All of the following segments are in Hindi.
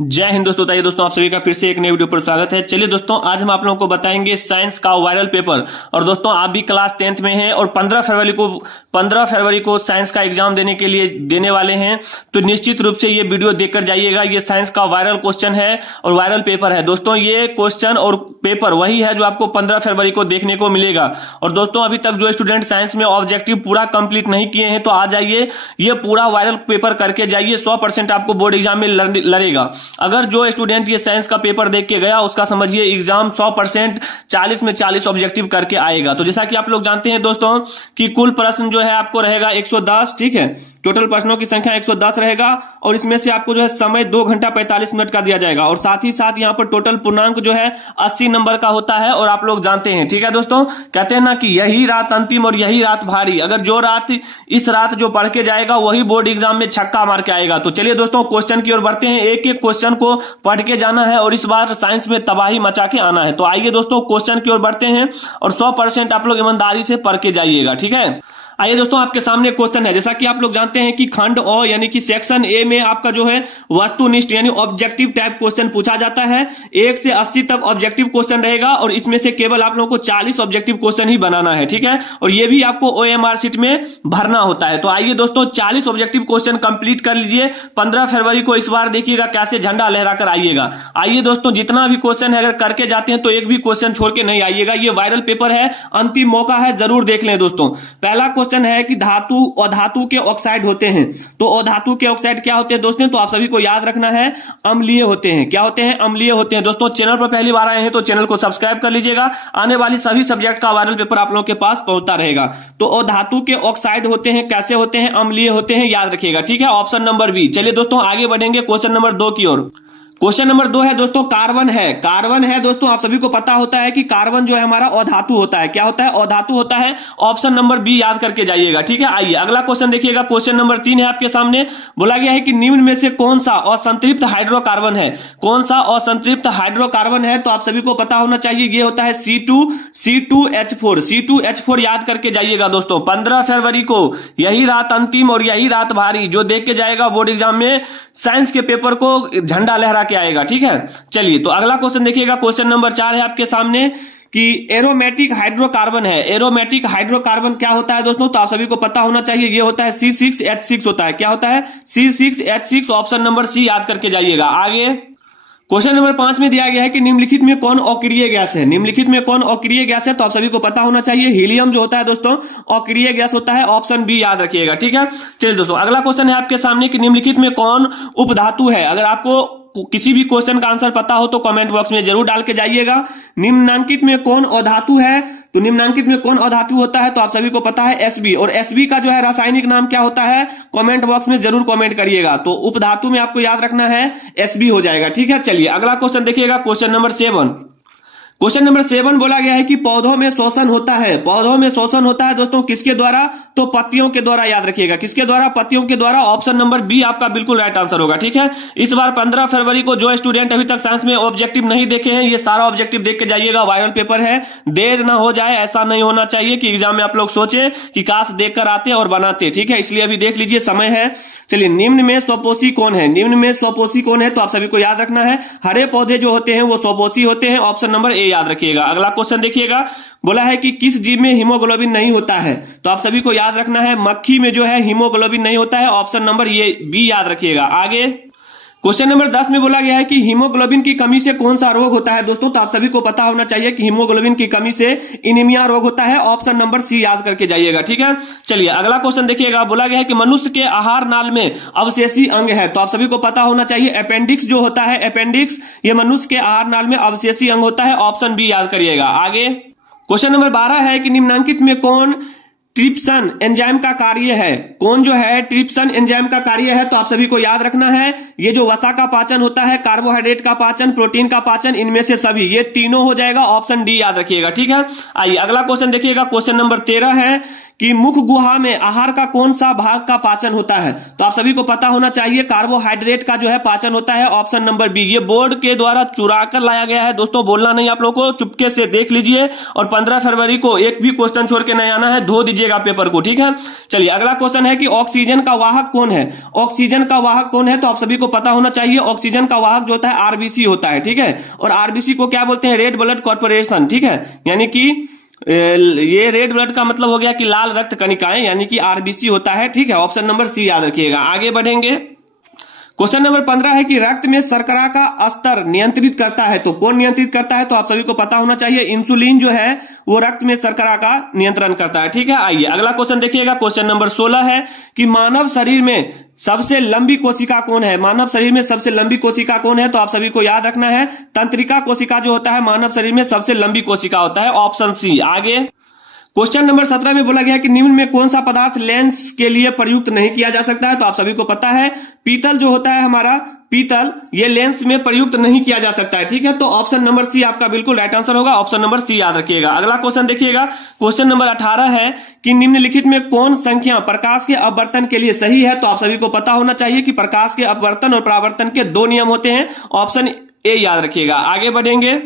जय हिंद दोस्तों। बताइए दोस्तों, आप सभी का फिर से एक नई वीडियो पर स्वागत है। चलिए दोस्तों, आज हम आप लोगों को बताएंगे साइंस का वायरल पेपर। और दोस्तों, आप भी क्लास 10th में हैं और 15 फरवरी को साइंस का एग्जाम देने के लिए देने वाले हैं, तो निश्चित रूप से ये वीडियो देखकर जाइएगा। ये साइंस का वायरल क्वेश्चन है और वायरल पेपर है। दोस्तों, ये क्वेश्चन और पेपर वही है जो आपको 15 फरवरी को देखने को मिलेगा। और दोस्तों, अभी तक जो स्टूडेंट साइंस में ऑब्जेक्टिव पूरा कंप्लीट नहीं किए हैं, तो आ जाइए, ये पूरा वायरल पेपर करके जाइए। 100% आपको बोर्ड एग्जाम में लड़ेगा। अगर जो स्टूडेंट ये साइंस का पेपर देख के गया, उसका समझिए एग्जाम 100% 40 में 40 ऑब्जेक्टिव करके आएगा। तो जैसा कि आप लोग जानते हैं दोस्तों कि कुल प्रश्न जो है आपको रहेगा 110, ठीक है। टोटल प्रश्नों की संख्या 110 रहेगा और इसमें से आपको जो है समय 2 घंटा 45 मिनट का दिया जाएगा। और साथ ही साथ यहाँ पर टोटल पूर्णांक जो है 80 नंबर का होता है। और आप लोग जानते हैं, ठीक है दोस्तों, कहते हैं ना कि यही रात अंतिम और यही रात भारी। अगर जो रात इस रात जो पढ़ के जाएगा वही बोर्ड एग्जाम में छक्का मार के आएगा। तो चलिए दोस्तों, क्वेश्चन की ओर बढ़ते हैं। एक एक क्वेश्चन को पढ़ के जाना है और इस बार साइंस में तबाही मचा के आना है। तो आइए दोस्तों, क्वेश्चन की ओर बढ़ते हैं और 100% आप लोग ईमानदारी से पढ़ के जाइएगा, ठीक है। आइए दोस्तों, आपके सामने क्वेश्चन है। जैसा कि आप लोग जानते हैं कि खंड ओ यानी कि सेक्शन ए में आपका जो है वस्तुनिष्ठ यानी ऑब्जेक्टिव टाइप क्वेश्चन पूछा जाता है। 1 से 80 तक ऑब्जेक्टिव क्वेश्चन रहेगा और इसमें से केवल आप लोगों को 40 ऑब्जेक्टिव क्वेश्चन ही बनाना है, ठीक है। और ये भी आपको OMR शीट में भरना होता है। तो आइए दोस्तों, 40 ऑब्जेक्टिव क्वेश्चन कंप्लीट कर लीजिए। 15 फरवरी को इस बार देखिएगा कैसे झंडा लहरा कर आइएगा। आइए दोस्तों, जितना भी क्वेश्चन है अगर करके जाते हैं तो एक भी क्वेश्चन छोड़ के नहीं आइएगा। ये वायरल पेपर है, अंतिम मौका है, जरूर देख लें दोस्तों। पहला क्वेश्चन है कि धातु और धातु के ऑक्साइड होते हैं। तो अधातु के ऑक्साइड क्या होते हैं दोस्तों? तो आप सभी को याद रखना है, अम्लीय होते हैं। क्या होते हैं? अम्लीय होते हैं। दोस्तों, चैनल पर पहली बार आए हैं तो चैनल को सब्सक्राइब कर लीजिएगा। आने वाली सभी सब्जेक्ट का वायरल पेपर आप लोगों के पास पहुंचता रहेगा। तो अधातु के ऑक्साइड होते हैं, कैसे होते हैं? अम्लीय होते हैं, याद रखिएगा, ठीक है। Option number B. चलिए दोस्तों, आगे बढ़ेंगे क्वेश्चन नंबर 2 की ओर। क्वेश्चन नंबर 2 है दोस्तों, कार्बन है। कार्बन है दोस्तों, आप सभी को पता होता है कि कार्बन जो है हमारा अधातु होता है। क्या होता है? अधातु होता है। ऑप्शन नंबर बी याद करके जाइएगा, ठीक है। आइए अगला क्वेश्चन देखिएगा। क्वेश्चन नंबर 3 है आपके सामने। बोला गया है कि निम्न में से कौन सा असंतृप्त हाइड्रोकार्बन है? कौन सा असंतृप्त हाइड्रोकार्बन है? तो आप सभी को पता होना चाहिए, ये होता है C2H4। C2H4 याद करके जाइएगा दोस्तों। 15 फरवरी को यही रात अंतिम और यही रात भारी, जो देख के जाएगा बोर्ड एग्जाम में साइंस के पेपर को झंडा लहरा के आएगा, ठीक है। चलिए तो अगला क्वेश्चन देखिएगा। क्वेश्चन नंबर 4 है आपके सामने कि एरोमेटिक हाइड्रोकार्बन है। एरोमेटिक हाइड्रोकार्बन क्या होता है दोस्तों? तो आप सभी को पता होना चाहिए, ये होता है C6H6 होता है। क्या होता है? C6H6। ऑप्शन नंबर सी याद करके जाइएगा। आगे क्वेश्चन नंबर 5 में दिया गया है कि निम्नलिखित में कौन अक्रिय गैस है? निम्नलिखित में कौन अक्रिय गैस है? तो आप सभी को पता होना चाहिए, हीलियम जो होता है दोस्तों अक्रिय गैस होता है। ऑप्शन बी याद रखिएगा, ठीक है। चलिए दोस्तों, अगला क्वेश्चन है आपके सामने कि निम्नलिखित में कौन उपधातु है? अगर आपको किसी भी क्वेश्चन का आंसर पता हो तो कमेंट बॉक्स में जरूर डाल के जाइएगा। निम्नांकित में कौन अधातु है? तो निम्नांकित में कौन अधातु होता है? तो आप सभी को पता है Sb। और Sb का जो है रासायनिक नाम क्या होता है? कमेंट बॉक्स में जरूर कमेंट करिएगा। तो उपधातु में आपको याद रखना है Sb हो जाएगा, ठीक है। चलिए अगला क्वेश्चन देखिएगा। Question number 7। क्वेश्चन नंबर 7 बोला गया है कि पौधों में शोषण होता है। पौधों में शोषण होता है दोस्तों किसके द्वारा? तो पत्तियों के द्वारा, याद रखिएगा। किसके द्वारा? पत्तियों के द्वारा। ऑप्शन नंबर बी आपका बिल्कुल राइट आंसर होगा, ठीक है। इस बार 15 फरवरी को जो स्टूडेंट अभी तक साइंस में ऑब्जेक्टिव नहीं देखे हैं, ये सारा ऑब्जेक्टिव देख के जाइएगा। वायरल पेपर है, देर ना हो जाए। ऐसा नहीं होना चाहिए कि एग्जाम में आप लोग सोचे कि काश देख कर आते और बनाते, ठीक है। इसलिए अभी देख लीजिए, समय है। चलिए, निम्न में स्वपोषी कौन है? निम्न में स्वपोषी कौन है? तो आप सभी को याद रखना है, हरे पौधे जो होते हैं वो स्वपोषी होते हैं। ऑप्शन नंबर ए याद रखिएगा। अगला क्वेश्चन देखिएगा। बोला है कि किस जीव में हीमोग्लोबिन नहीं होता है? तो आप सभी को याद रखना है, मक्खी में जो है हीमोग्लोबिन नहीं होता है। ऑप्शन नंबर ये बी याद रखिएगा। आगे क्वेश्चन नंबर 10 में बोला गया है कि हीमोग्लोबिन की कमी से कौन सा रोग होता है दोस्तों? तो आप सभी को पता होना चाहिए कि हीमोग्लोबिन की कमी से एनीमिया रोग होता है। ऑप्शन नंबर सी याद करके जाइएगा, ठीक है। चलिए अगला क्वेश्चन देखिएगा। बोला गया है कि मनुष्य के आहार नाल में अवशेषी अंग है। तो आप सभी को पता होना चाहिए, अपेंडिक्स जो होता है, अपेंडिक्स, ये मनुष्य के आहार नाल में अवशेषी अंग होता है। ऑप्शन बी याद करिएगा। आगे क्वेश्चन नंबर 12 है कि निम्नांकित में कौन ट्रिप्सन एंजाइम का कार्य है? कौन जो है ट्रिप्सन एंजाइम का कार्य है? तो आप सभी को याद रखना है, ये जो वसा का पाचन होता है, कार्बोहाइड्रेट का पाचन, प्रोटीन का पाचन, इनमें से सभी, ये तीनों हो जाएगा। ऑप्शन डी याद रखिएगा, ठीक है। आइए अगला क्वेश्चन देखिएगा। क्वेश्चन नंबर 13 है कि मुख गुहा में आहार का कौन सा भाग का पाचन होता है? तो आप सभी को पता होना चाहिए कार्बोहाइड्रेट का जो है पाचन होता है, ऑप्शन नंबर बी। ये बोर्ड के द्वारा चुरा कर लाया गया है दोस्तों, बोलना नहीं आप लोगों को, चुपके से देख लीजिए और 15 फरवरी को एक भी क्वेश्चन छोड़ के नहीं आना है, धो दीजिएगा पेपर को, ठीक है। चलिए अगला क्वेश्चन है कि ऑक्सीजन का वाहक कौन है? ऑक्सीजन का वाहक कौन है? तो आप सभी को पता होना चाहिए ऑक्सीजन का वाहक जो होता है आरबीसी होता है, ठीक है। और आरबीसी को क्या बोलते हैं? रेड ब्लड कॉर्पोरेशन, ठीक है। यानी कि ये रेड ब्लड का मतलब हो गया कि लाल रक्त कणिकाएं, यानी कि आरबीसी होता है, ठीक है। ऑप्शन नंबर सी याद रखिएगा। आगे बढ़ेंगे, क्वेश्चन नंबर 15 है कि रक्त में शर्करा का स्तर नियंत्रित करता है, तो कौन नियंत्रित करता है? तो आप सभी को पता होना चाहिए इंसुलिन जो है वो रक्त में शर्करा का नियंत्रण करता है, ठीक है। आइए अगला क्वेश्चन देखिएगा, क्वेश्चन नंबर 16 है कि मानव शरीर में सबसे लंबी कोशिका कौन है? मानव शरीर में सबसे लंबी कोशिका कौन है? तो आप सभी को याद रखना है तंत्रिका कोशिका जो होता है मानव शरीर में सबसे लंबी कोशिका होता है, ऑप्शन सी। आगे क्वेश्चन नंबर 17 में बोला गया है कि निम्न में कौन सा पदार्थ लेंस के लिए प्रयुक्त नहीं किया जा सकता है? तो आप सभी को पता है पीतल जो होता है हमारा, पीतल ये लेंस में प्रयुक्त नहीं किया जा सकता है, ठीक है। तो ऑप्शन नंबर सी आपका बिल्कुल राइट आंसर होगा, ऑप्शन नंबर सी याद रखिएगा। अगला क्वेश्चन देखिएगा, क्वेश्चन नंबर 18 है कि निम्नलिखित में कौन संख्या प्रकाश के अपवर्तन के लिए सही है? तो आप सभी को पता होना चाहिए कि प्रकाश के अपवर्तन और परावर्तन के 2 नियम होते हैं, ऑप्शन ए याद रखिएगा। आगे बढ़ेंगे,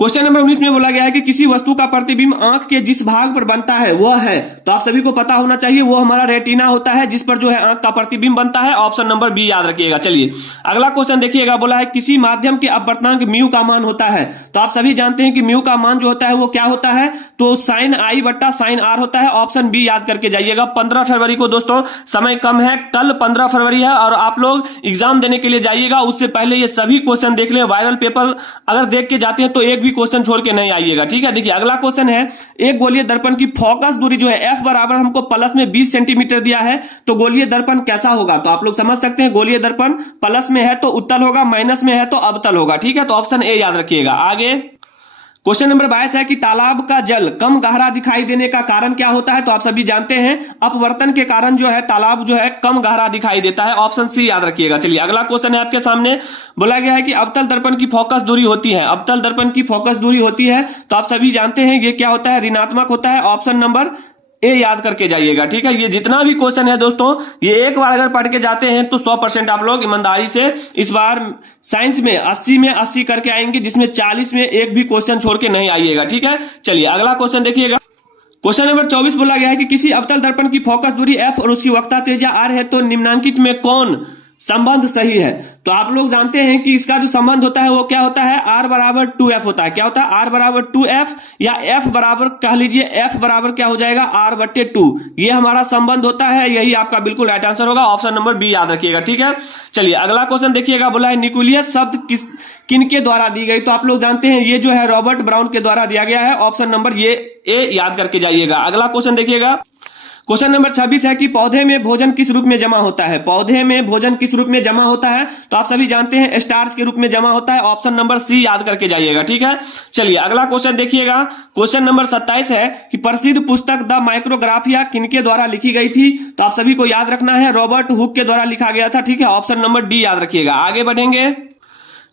क्वेश्चन नंबर 19 में बोला गया है कि किसी वस्तु का प्रतिबिंब आंख के जिस भाग पर बनता है वह है, तो आप सभी को पता होना चाहिए वो हमारा रेटिना होता है जिस पर जो है आंख का प्रतिबिंब बनता है, ऑप्शन नंबर बी याद रखिएगा। चलिए अगला क्वेश्चन देखिएगा, बोला है किसी माध्यम के अपवर्तनांक म्यू का मान होता है, तो आप सभी जानते हैं कि म्यू का मान जो होता है वो क्या होता है? तो साइन आई बट्टा साइन आर होता है, ऑप्शन बी याद करके जाइएगा। 15 फरवरी को दोस्तों समय कम है, कल 15 फरवरी है और आप लोग एग्जाम देने के लिए जाइएगा, उससे पहले ये सभी क्वेश्चन देख लें। वायरल पेपर अगर देख के जाते हैं तो एक भी क्वेश्चन छोड़ के नहीं आइएगा, ठीक है। देखिए अगला क्वेश्चन है, एक गोलीय दर्पण की फोकस दूरी जो है एफ बराबर हमको प्लस में 20 सेंटीमीटर दिया है, तो गोलीय दर्पण कैसा होगा? तो आप लोग समझ सकते हैं गोलीय दर्पण प्लस में है तो उत्तल होगा, माइनस में है तो अवतल होगा, ठीक है। तो ऑप्शन ए याद रखिएगा। आगे क्वेश्चन नंबर 22 है कि तालाब का जल कम गहरा दिखाई देने का कारण क्या होता है? तो आप सभी जानते हैं अपवर्तन के कारण जो है तालाब जो है कम गहरा दिखाई देता है, ऑप्शन सी याद रखिएगा। चलिए अगला क्वेश्चन है आपके सामने, बोला गया है कि अवतल दर्पण की फोकस दूरी होती है, अवतल दर्पण की फोकस दूरी होती है, तो आप सभी जानते हैं ये क्या होता है? ऋणात्मक होता है, ऑप्शन नंबर ए याद करके जाइएगा, ठीक है। ये जितना भी क्वेश्चन है दोस्तों ये एक बार अगर पढ़ के जाते हैं तो 100% आप लोग ईमानदारी से इस बार साइंस में 80 में 80 करके आएंगे, जिसमें 40 में एक भी क्वेश्चन छोड़ के नहीं आइएगा, ठीक है। चलिए अगला क्वेश्चन देखिएगा, क्वेश्चन नंबर 24 बोला गया है कि किसी अवतल दर्पण की फोकस दूरी एफ और उसकी वक्रता त्रिज्या आर है, तो निम्नांकित में कौन संबंध सही है? तो आप लोग जानते हैं कि इसका जो संबंध होता है वो क्या होता है? R बराबर 2F होता है। क्या होता है? R बराबर 2F या F बराबर कह लीजिए, F बराबर क्या हो जाएगा? R/2। ये हमारा संबंध होता है, यही आपका बिल्कुल राइट आंसर होगा, ऑप्शन नंबर बी याद रखिएगा, ठीक है। चलिए अगला क्वेश्चन देखिएगा, बोला है न्यूक्लियस शब्द किनके द्वारा दी गई? तो आप लोग जानते हैं ये जो है रॉबर्ट ब्राउन के द्वारा दिया गया है, ऑप्शन नंबर ये ए याद करके जाइएगा। अगला क्वेश्चन देखिएगा, क्वेश्चन नंबर 26 है कि पौधे में भोजन किस रूप में जमा होता है? पौधे में भोजन किस रूप में जमा होता है? तो आप सभी जानते हैं स्टार्च के रूप में जमा होता है, ऑप्शन नंबर सी याद करके जाइएगा, ठीक है। चलिए अगला क्वेश्चन देखिएगा, क्वेश्चन नंबर 27 है कि प्रसिद्ध पुस्तक द माइक्रोग्राफिया किनके द्वारा लिखी गई थी? तो आप सभी को याद रखना है रॉबर्ट हुक के द्वारा लिखा गया था, ठीक है, ऑप्शन नंबर डी याद रखिएगा। आगे बढ़ेंगे,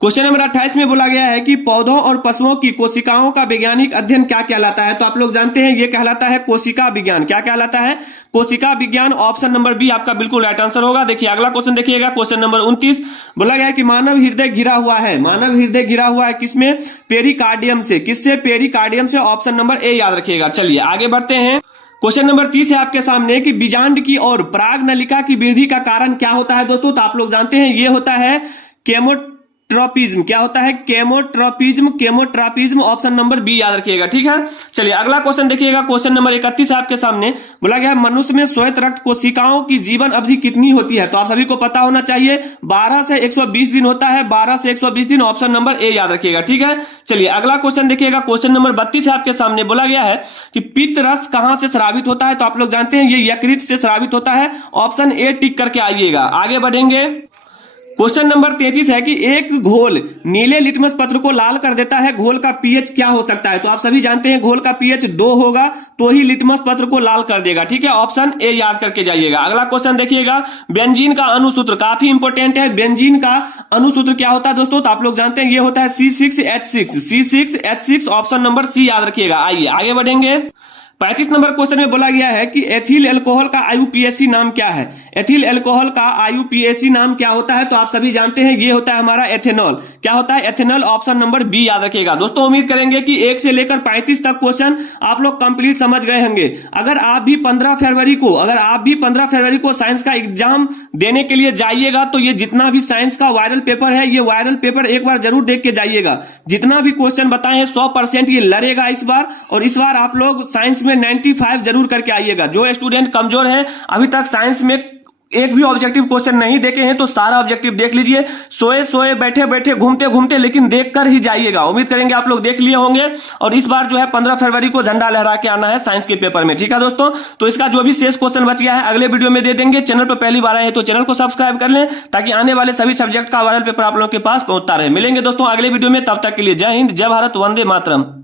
क्वेश्चन नंबर 28 में बोला गया है कि पौधों और पशुओं की कोशिकाओं का वैज्ञानिक अध्ययन क्या कहलाता है? तो आप लोग जानते हैं ये कहलाता है कोशिका विज्ञान। क्या कहलाता है? कोशिका विज्ञान, ऑप्शन नंबर बी आपका बिल्कुल राइट आंसर होगा। देखिए अगला क्वेश्चन देखिएगा, क्वेश्चन नंबर 29 बोला गया है कि मानव हृदय घिरा हुआ है, मानव हृदय घिरा हुआ है किसमें? पेरिकार्डियम से। किससे? पेरिकार्डियम से, ऑप्शन नंबर ए याद रखिएगा। चलिए आगे बढ़ते हैं, क्वेश्चन नंबर 30 है आपके सामने कि बीजांड की और पराग नलिका की वृद्धि का कारण क्या होता है दोस्तों? तो आप लोग जानते हैं ये होता है केमोट्रॉपिज्म। क्या होता है? केमोट्रॉपिज्म, केमोट्रॉपिज्म, ऑप्शन नंबर बी याद रखिएगा, ठीक है। चलिए अगला क्वेश्चन देखिएगा, क्वेश्चन नंबर 31 है आपके सामने, बोला गया है मनुष्य में श्वेत रक्त कोशिकाओं की जीवन अवधि कितनी होती है? तो आप सभी को पता होना चाहिए 12 से 120 दिन होता है, 12 से 120 दिन, ऑप्शन नंबर ए याद रखिएगा, ठीक है। चलिए अगला क्वेश्चन देखिएगा, क्वेश्चन नंबर 32 है आपके सामने, बोला गया है कि पित्त रस कहां से स्रावित होता है? तो आप लोग जानते हैं ये यकृत से स्रावित होता है, ऑप्शन ए टिक करके आइएगा। आगे बढ़ेंगे, क्वेश्चन नंबर 33 है कि एक घोल नीले लिटमस पत्र को लाल कर देता है, घोल का पीएच क्या हो सकता है? तो आप सभी जानते हैं घोल का पीएच 2 होगा तो ही लिटमस पत्र को लाल कर देगा, ठीक है, ऑप्शन ए याद करके जाइएगा। अगला क्वेश्चन देखिएगा, बेंजीन का अणुसूत्र काफी इंपोर्टेंट है। बेंजीन का अणुसूत्र क्या होता है दोस्तों? तो आप लोग जानते हैं ये होता है C6H6, C6H6, option number C याद रखिएगा। आइए आगे बढ़ेंगे, 35 नंबर क्वेश्चन में बोला गया है कि एथिल अल्कोहल का आईयूपीएसी नाम क्या है। एथिल अल्कोहल का आईयूपीएसी नाम क्या होता है, तो आप सभी जानते हैं ये होता है हमारा एथेनॉल। क्या होता है? एथेनॉल। ऑप्शन नंबर बी याद रखिएगा। दोस्तों उम्मीद करेंगे कि 1 से लेकर 35 तक क्वेश्चन आप लोग कंप्लीट समझ गए होंगे। अगर आप भी 15 फरवरी को साइंस का एग्जाम देने के लिए जाइएगा तो ये जितना भी साइंस का वायरल पेपर है, ये वायरल पेपर एक बार जरूर देख के जाइएगा। जितना भी क्वेश्चन बताए हैं 100% ये लड़ेगा इस बार, और इस बार आप लोग साइंस में 95 जरूर करके आइएगा। जो स्टूडेंट कमजोर हैं, अभी तक साइंस में एक भी ऑब्जेक्टिव क्वेश्चन नहीं देखे हैं, तो सारा ऑब्जेक्टिव देख लीजिए। सोए बैठे बैठे घूमते घूमते, लेकिन देखकर ही जाइएगा। उम्मीद करेंगे आप लोग देख लिए होंगे, और इस बार जो है 15 फरवरी को झंडा लहरा के आना है साइंस के पेपर में। ठीक है दोस्तों, तो इसका जो भी शेष क्वेश्चन बच गया है अगले वीडियो में दे देंगे। चैनल पर पहली बार आए हैं तो चैनल को सब्सक्राइब कर लें, ताकि आने वाले सभी सब्जेक्ट का वायरल पेपर आप लोगों के पास पहुंचता रहे। मिलेंगे दोस्तों अगले वीडियो में, तब तक के लिए जय हिंद, जय भारत, वंदे मातरम।